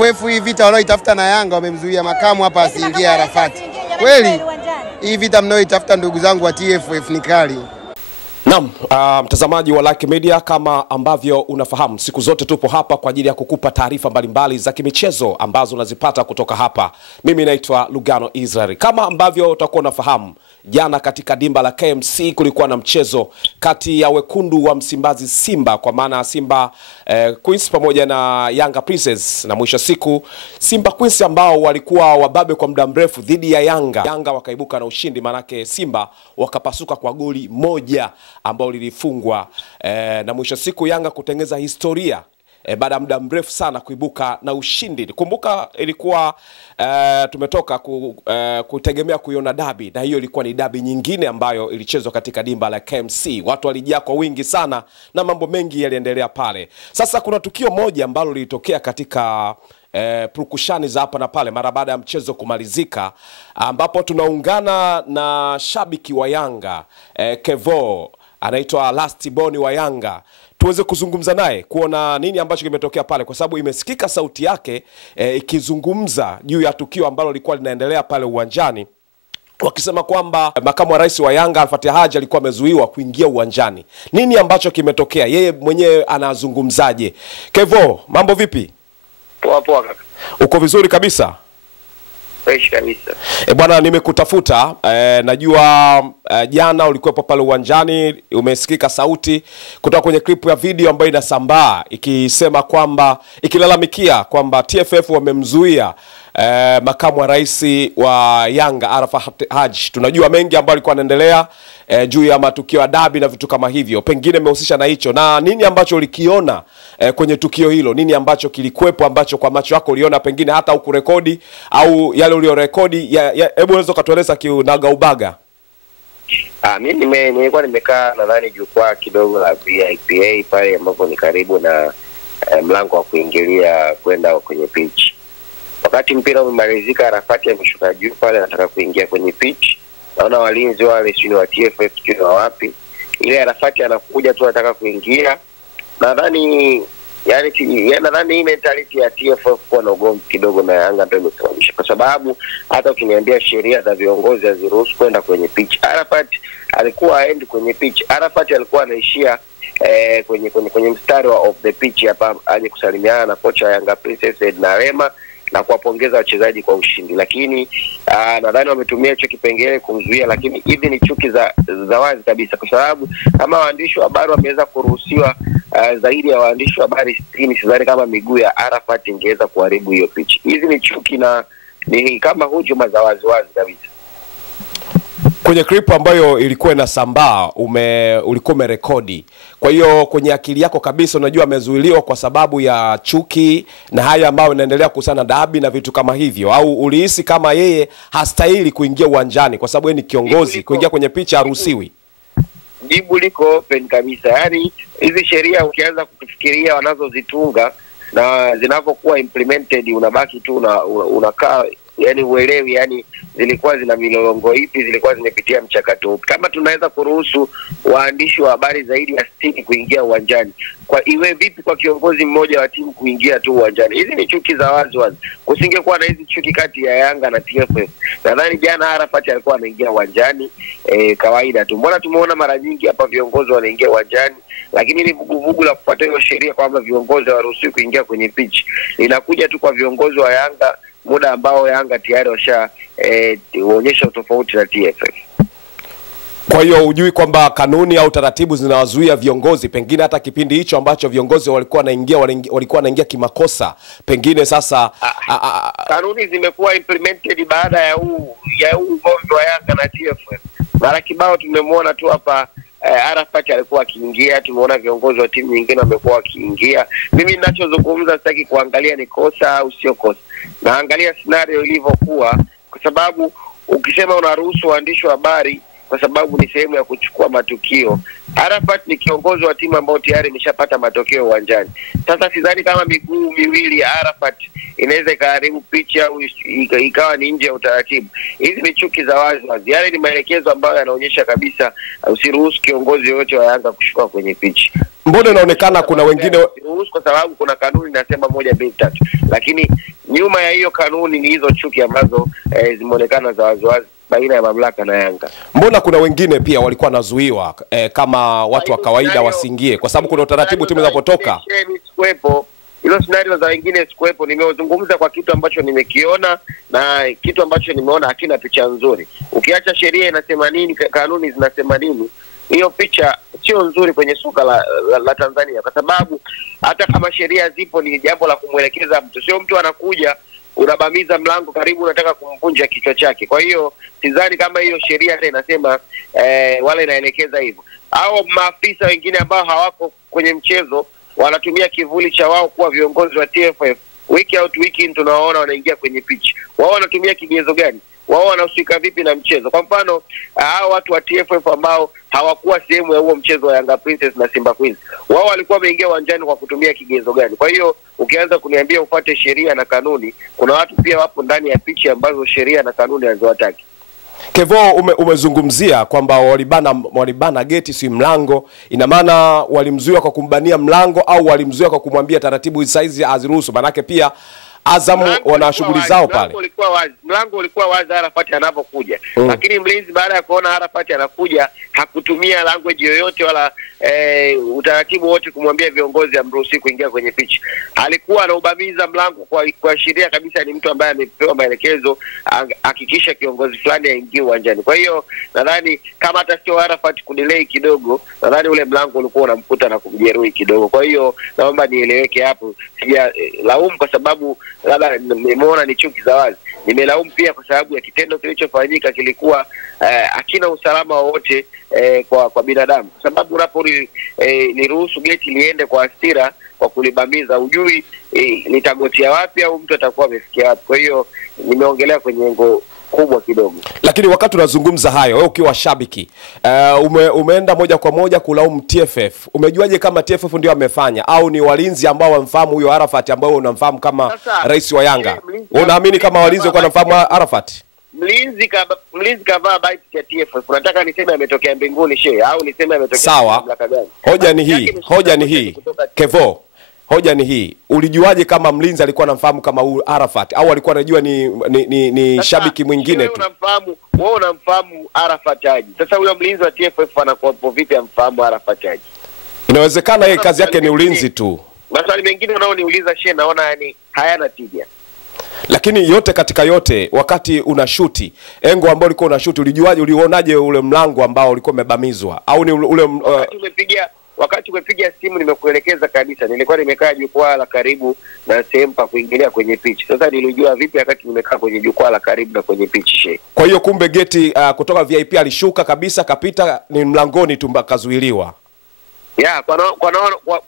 TFF hii vita wanaoitafuta na Yanga wamemzuia makamu hapa asiingie Arafati. Kweli hii vita mnaoitafuta ndugu zangu wa TFF ni kali. Naam, mtazamaji wa Like Media, kama ambavyo unafahamu, siku zote tupo hapa kwa ajili ya kukupa taarifa mbalimbali za kimichezo ambazo unazipata kutoka hapa. Mimi naitwa Lugano Israel. Kama ambavyo utakuwa unafahamu, jana katika dimba la KMC kulikuwa na mchezo kati ya wekundu wa Msimbazi Simba, kwa maana Simba Queens pamoja na Yanga Princess, na mwisho siku Simba Queens ambao walikuwa wababe kwa muda mrefu dhidi ya Yanga wakaibuka na ushindi, manake Simba wakapasuka kwa goli moja ambao lilifungwa na mwisho siku Yanga kutengeza historia baada ya muda mrefu sana kuibuka na ushindi. Kumbuka ilikuwa tumetoka kutegemea kuiona dabi, na hiyo ilikuwa ni dabi nyingine ambayo ilichezwa katika dimba la KMC. Watu walijaa kwa wingi sana na mambo mengi yaliendelea pale. Sasa kuna tukio moja ambalo lilitokea katika purukushani za hapa na pale mara baada ya mchezo kumalizika, ambapo tunaungana na shabiki wa Yanga Kevo, anaitwa Last Boni wa Yanga, tuweze kuzungumza naye kuona nini ambacho kimetokea pale, kwa sababu imesikika sauti yake ikizungumza juu ya tukio ambalo lilikuwa linaendelea pale uwanjani, wakisema kwamba makamu wa rais wa Yanga Al-Fatih Haji alikuwa amezuiwa kuingia uwanjani. Nini ambacho kimetokea? Yeye mwenyewe anazungumzaje? Kevo, mambo vipi? Poa poa kaka. Uko vizuri kabisa? Fresh kabisa. Bwana, nimekutafuta najua jana ulikuwepo pale uwanjani, umesikika sauti kutoka kwenye clip ya video ambayo inasambaa ikisema kwamba ikilalamikia kwamba TFF wamemzuia makamu wa rais wa Yanga Al-Fatih Haji. Tunajua mengi ambayo alikuwa anaendelea juu ya matukio ya dabi na vitu kama hivyo. Pengine umehusisha na hicho, na nini ambacho ulikiona kwenye tukio hilo? Nini ambacho kilikuwepo ambacho kwa macho yako uliona, pengine hata ukurekodi au yale uliorekodi? Hebu unaweza kutueleza kiunaga ubaga? Mimi nilikuwa nimekaa nadhani jukwaa kidogo la VIPA pale ambapo ni karibu na mlango wa kuingilia kwenda kwenye pitch. Wakati mpira umemalizika, Arafati ameshuka juu pale anataka kuingia kwenye pitch. Naona walinzi wale sio wa TFF sio wapi. Ile Arafati anakuja tu anataka kuingia. Nadhani nadhani hii mentality ya TFF kwa na ugomvi kidogo na Yanga ndio imesababisha, kwa sababu hata ukiniambia sheria za viongozi haziruhusu kwenda kwenye pitch. Arafati alikuwa aendi kwenye pitch. Arafati alikuwa anaishia kwenye mstari wa off the pitch hapa aje kusalimiana na kocha wa Yanga Princess Edna Rema na kuwapongeza wachezaji kwa ushindi. Lakini nadhani wametumia hicho kipengele kumzuia, lakini hivi ni chuki za wazi kabisa, kwa sababu kama waandishi wa habari wameweza kuruhusiwa zaidi ya waandishi wa habari 60, sidhani kama miguu ya Arafat ingeweza kuharibu hiyo pitch. Hizi ni chuki na ni kama hujuma za wazi kabisa. Kwenye clip ambayo ilikuwa inasambaa ulikuwa umerekodi. Kwa hiyo kwenye akili yako kabisa unajua amezuiliwa kwa sababu ya chuki na haya ambayo inaendelea kuhusiana dabi na vitu kama hivyo, au ulihisi kama yeye hastahili kuingia uwanjani kwa sababu yeye ni kiongozi, kuingia kwenye picha haruhusiwi? Jibu liko open kabisa. Yaani hizi sheria ukianza kufikiria wanazozitunga na zinapokuwa implemented unabaki tu unakaa yani uelewi yani zilikuwa zina milolongo ipi, zilikuwa zimepitia mchakato upi. Kama tunaweza kuruhusu waandishi wa habari zaidi ya 60 kuingia uwanjani, kwa iwe vipi kwa kiongozi mmoja wa timu kuingia tu uwanjani? Hizi ni chuki za wazi. Kusingekuwa na hizi chuki kati ya Yanga na TFF, nadhani jana Arafati alikuwa anaingia uwanjani kawaida tu. Mbona tumeona mara nyingi hapa viongozi wanaingia uwanjani, lakini ile vuguvugu la kufuata hiyo sheria kwamba viongozi hawaruhusiwi kuingia kwenye pitch inakuja tu kwa viongozi wa Yanga muda ambao Yanga tayari huonyesha utofauti na TFF. Kwa hiyo hujui kwamba kanuni au taratibu zinawazuia viongozi, pengine hata kipindi hicho ambacho viongozi walikuwa wanaingia kimakosa, pengine sasa kanuni zimekuwa implemented baada ya ugomvi wa Yanga na TFF. Mara kibao tumemwona tu hapa Arafat alikuwa akiingia, tumeona viongozi wa timu nyingine wamekuwa wakiingia. Mimi ninachozungumza sitaki kuangalia ni kosa au sio kosa, naangalia scenario ilivyokuwa, kwa sababu ukisema unaruhusu waandishi wa habari kwa sababu ni sehemu ya kuchukua matukio. Arafat ni kiongozi wa timu ambao tayari imeshapata matokeo uwanjani. Sasa sidhani kama miguu miwili ya Arafat inaweza ikaharibu picha au ikawa ni nje ya utaratibu. Hizi ni chuki za wazi wazi. Yale ni maelekezo ambayo yanaonyesha kabisa usiruhusu kiongozi yote wa Yanga kushuka kwenye pichi. Mbona inaonekana kuna wengine usiruhusu kwa sababu kuna kanuni inasema 1 2 3. Lakini nyuma ya hiyo kanuni ni hizo chuki ambazo zimeonekana za wazi wazi baina ya mamlaka na Yanga. Mbona kuna wengine pia walikuwa wanazuiwa kama watu wa kawaida wasiingie kwa sababu kuna utaratibu timu zinapotoka? Hilo scenario za wengine sikuepo. Nimezungumza kwa kitu ambacho nimekiona na kitu ambacho nimeona hakina picha nzuri. Ukiacha sheria inasema nini, kanuni zinasema nini, hiyo picha sio nzuri kwenye soka la Tanzania, kwa sababu hata kama sheria zipo ni jambo la kumwelekeza mtu, sio mtu anakuja unabamiza mlango karibu unataka kumvunja kichwa chake. Kwa hiyo sidhani kama hiyo sheria hata inasema wala inaelekeza hivyo. Hao maafisa wengine ambao hawako kwenye mchezo wanatumia kivuli cha wao kuwa viongozi wa TFF. Week out week in tunawaona wanaingia kwenye pitch. Wao wanatumia kigezo gani? Wao wanahusika vipi na mchezo? Kwa mfano hao watu wa TFF ambao hawakuwa sehemu ya huo mchezo wa Yanga Princess na Simba Queens, wao walikuwa wameingia uwanjani kwa kutumia kigezo gani? Kwa hiyo ukianza kuniambia ufuate sheria na kanuni, kuna watu pia wapo ndani ya pitch ambazo sheria na kanuni hazowataki. Kevo, umezungumzia kwamba walibana geti si mlango. Ina maana walimzuia kwa kumbania mlango au walimzuia kwa kumwambia taratibu size aziruhusu? Manake pia Azam wana shughuli zao pale. Mlango ulikuwa wazi Arafat anapokuja. Lakini mlinzi baada ya kuona Arafat anakuja hakutumia language yoyote wala utaratibu wote kumwambia viongozi amruhusu kuingia kwenye pitch. Alikuwa anaubamiza mlango kwa sheria kabisa ni mtu ambaye amepewa maelekezo hakikisha kiongozi fulani aingie uwanjani. Kwa hiyo nadhani kama hata sio Arafat kudelay kidogo, nadhani ule mlango ulikuwa unamkuta na kumjeruhi kidogo. Kwa hiyo naomba nieleweke hapo. Sija laumu kwa sababu labda nimeona ni chuki za wazi. Nimelaumu pia kwa sababu ya kitendo kilichofanyika kilikuwa hakina usalama wowote kwa binadamu. Kwa sababu unapo niruhusu geti liende kwa hasira kwa kulibamiza, ujui litagotia wapi au mtu atakuwa amefikia wapi. Kwa hiyo nimeongelea kwenye lengo kubwa kidogo. Lakini wakati unazungumza hayo, wewe ukiwa shabiki umeenda moja kwa moja kulaumu TFF. Umejuaje kama TFF ndio amefanya au ni walinzi ambao wamfahamu huyo Arafat ambao unamfahamu kama rais wa Yanga? Unaamini kama walinzi walikuwa wanamfahamu Arafat? Mlinzi kavaa bike ya TFF. Unataka niseme ametokea mbinguni shehe au niseme ametokea mamlaka gani? Hoja ni hii. Kevo, hoja ni hii. Ulijuaje kama mlinzi alikuwa anamfahamu kama huyu Arafat au alikuwa anajua ni shabiki mwingine tu? Wewe unamfahamu Arafat aje? Sasa huyo mlinzi wa TFF anakuwa vipi amfahamu Arafat aje? Inawezekana yeye kazi yake ni ulinzi tu. Maswali mengine unaoniuliza shehe naona yani hayana tija. Lakini yote katika yote, wakati unashuti engo ambao ulikuwa unashuti, ulijuaje, ulionaje ule mlango ambao ulikuwa umebamizwa au ni ule wakati umepiga simu nimekuelekeza kabisa, nilikuwa nimekaa jukwaa la karibu na sehemu pa kuingilia kwenye pitch. Sasa nilijua vipi wakati nimekaa kwenye jukwaa la karibu na kwenye pitch shehe? Kwa hiyo kumbe geti kutoka VIP alishuka kabisa kapita ni mlangoni tu kazuiliwa. Kwa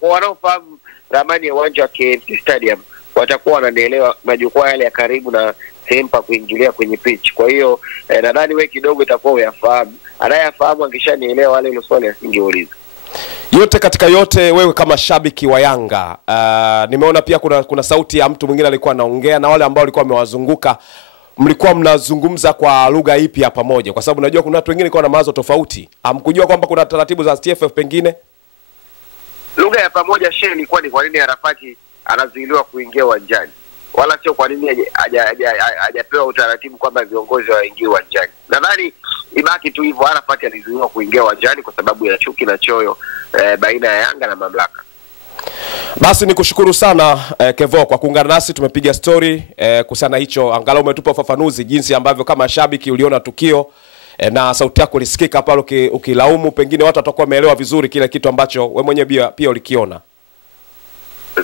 wanaofahamu ramani ya uwanja wa KMC Stadium watakuwa wananielewa majukwaa yale ya karibu na sehemu pa kuingilia kwenye pitch. Kwa hiyo nadhani wewe kidogo itakuwa uyafahamu. Anayefahamu angeshanielewa wale ile swali asingeuliza. Yote katika yote, wewe kama shabiki wa Yanga, nimeona pia kuna sauti ya mtu mwingine alikuwa anaongea na wale ambao walikuwa wamewazunguka. Mlikuwa mnazungumza kwa lugha ipi ya pamoja? Kwa sababu najua kuna watu wengine kwa na mawazo tofauti. Hamkujua kwamba kuna taratibu za TFF pengine? Lugha ya pamoja shehe ilikuwa ni kwa nini Arafati anazuiliwa kuingia uwanjani, wala sio kwa nini hajapewa utaratibu kwamba viongozi waingie uwanjani. Nadhani ibaki tu hivyo, Arafat alizuiliwa kuingia uwanjani kwa sababu ya chuki na choyo baina ya Yanga na mamlaka. Basi nikushukuru sana Kevo kwa kuungana nasi. Tumepiga story kuhusiana hicho, angalau umetupa ufafanuzi jinsi ambavyo kama shabiki uliona tukio na sauti yako ilisikika pale ukilaumu, pengine watu watakuwa wameelewa vizuri kile kitu ambacho wewe mwenyewe pia ulikiona.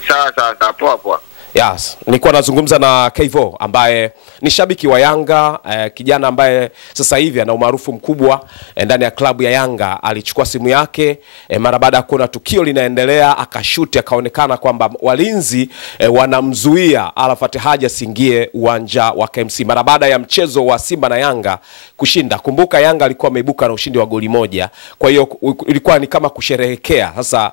Sawa, poa. Yes, nilikuwa nazungumza na Kevo ambaye ni shabiki wa Yanga, kijana ambaye sasa hivi ana umaarufu mkubwa ndani ya klabu ya Yanga. Alichukua simu yake mara baada ya kuona tukio linaendelea, akashuti, akaonekana kwamba walinzi wanamzuia Arafat Haji asiingie uwanja wa KMC mara baada ya mchezo wa Simba na Yanga kushinda. Kumbuka Yanga alikuwa ameibuka na ushindi wa goli moja. Kwa hiyo ilikuwa ni kama kusherehekea. Sasa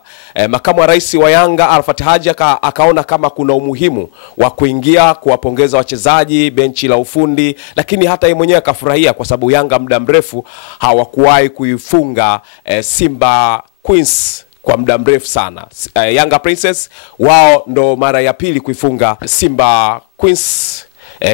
makamu wa rais wa Yanga Arafat Haji akaona kama kuna umuhimu wa kuingia kuwapongeza wachezaji, benchi la ufundi, lakini hata yeye mwenyewe akafurahia kwa sababu Yanga muda mrefu hawakuwahi kuifunga Simba Queens kwa muda mrefu sana. Yanga Princess wao ndo mara ya pili kuifunga Simba Queens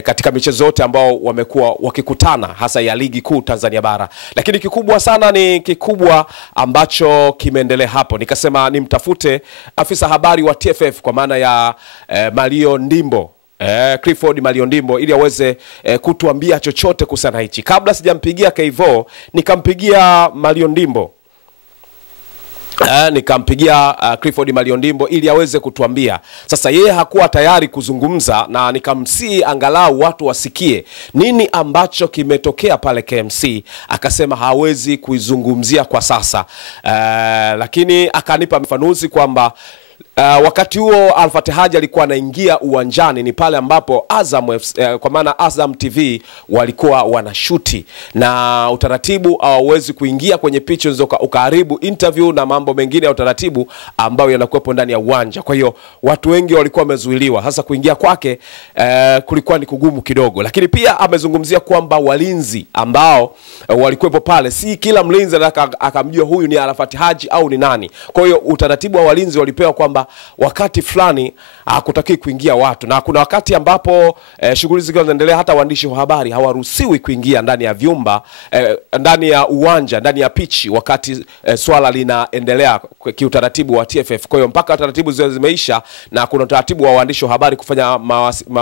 katika michezo yote ambao wamekuwa wakikutana, hasa ya ligi kuu Tanzania bara. Lakini kikubwa sana ni kikubwa ambacho kimeendelea hapo. Nikasema nimtafute afisa habari wa TFF kwa maana ya Mario Ndimbo, Clifford Mario Ndimbo, ili aweze kutuambia chochote kuhusiana hichi. Kabla sijampigia Kevo, nikampigia Mario Ndimbo. Nikampigia Clifford Mario Ndimbo ili aweze kutuambia. Sasa yeye hakuwa tayari kuzungumza, na nikamsii angalau watu wasikie nini ambacho kimetokea pale KMC. Akasema hawezi kuizungumzia kwa sasa, lakini akanipa mfanuzi kwamba wakati huo Arafat Haji alikuwa anaingia uwanjani ni pale ambapo kwa maana Azam TV walikuwa wanashuti, na utaratibu hauwezi kuingia kwenye pitch ukaharibu interview na mambo mengine ya utaratibu ambao yanakuwepo ndani ya uwanja. Kwa hiyo watu wengi walikuwa wamezuiliwa, hasa kuingia kwake kulikuwa ni kugumu kidogo. Lakini pia amezungumzia kwamba walinzi ambao walikuwepo pale, si kila mlinzi akamjua huyu ni Arafat Haji au ni nani. Kwa hiyo utaratibu wa walinzi walipewa kwamba wakati fulani hakutaki kuingia watu, na kuna wakati ambapo shughuli zikiwa zinaendelea hata waandishi wa habari hawaruhusiwi kuingia ndani ya vyumba, ndani ya uwanja, ndani ya pitch wakati swala linaendelea kiutaratibu wa TFF. Kwa hiyo mpaka taratibu zile zimeisha na kuna utaratibu wa waandishi wa habari kufanya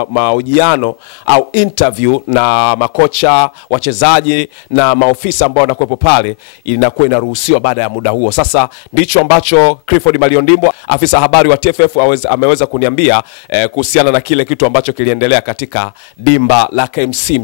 mahojiano au interview na makocha, wachezaji na maofisa ambao wanakuwepo pale, inakuwa inaruhusiwa baada ya muda huo. Sasa ndicho ambacho Clifford Mario Ndimbo, afisa habari wa TFF, ameweza kuniambia kuhusiana na kile kitu ambacho kiliendelea katika dimba la KMC.